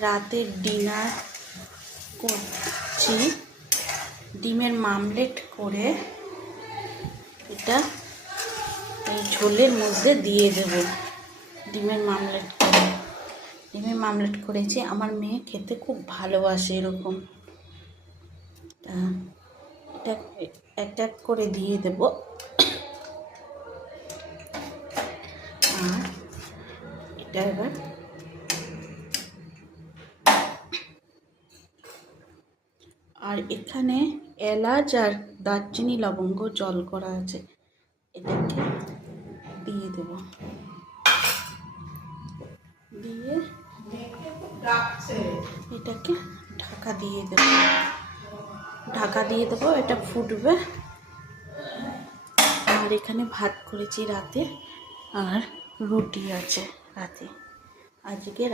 রাতের ডিনার করছি। ডিমের মামলেট করে এটা এই ঝোলের মধ্যে দিয়ে দেব। ডিমের মামলেট করেছি। আমার মেয়ে খেতে খুব ভালোবাসে এরকম। এটা এক এক করে দিয়ে দেব। আর এটা এবার আর এখানে এলাচ আর দারচিনি লবঙ্গ জল করা আছে, এটাকে দিয়ে দেব। দিয়ে এটাকে ঢাকা দিয়ে দেবো। এটা ফুটবে। আর এখানে ভাত করেছি রাতে, আর রুটি আছে রাতে। আজকে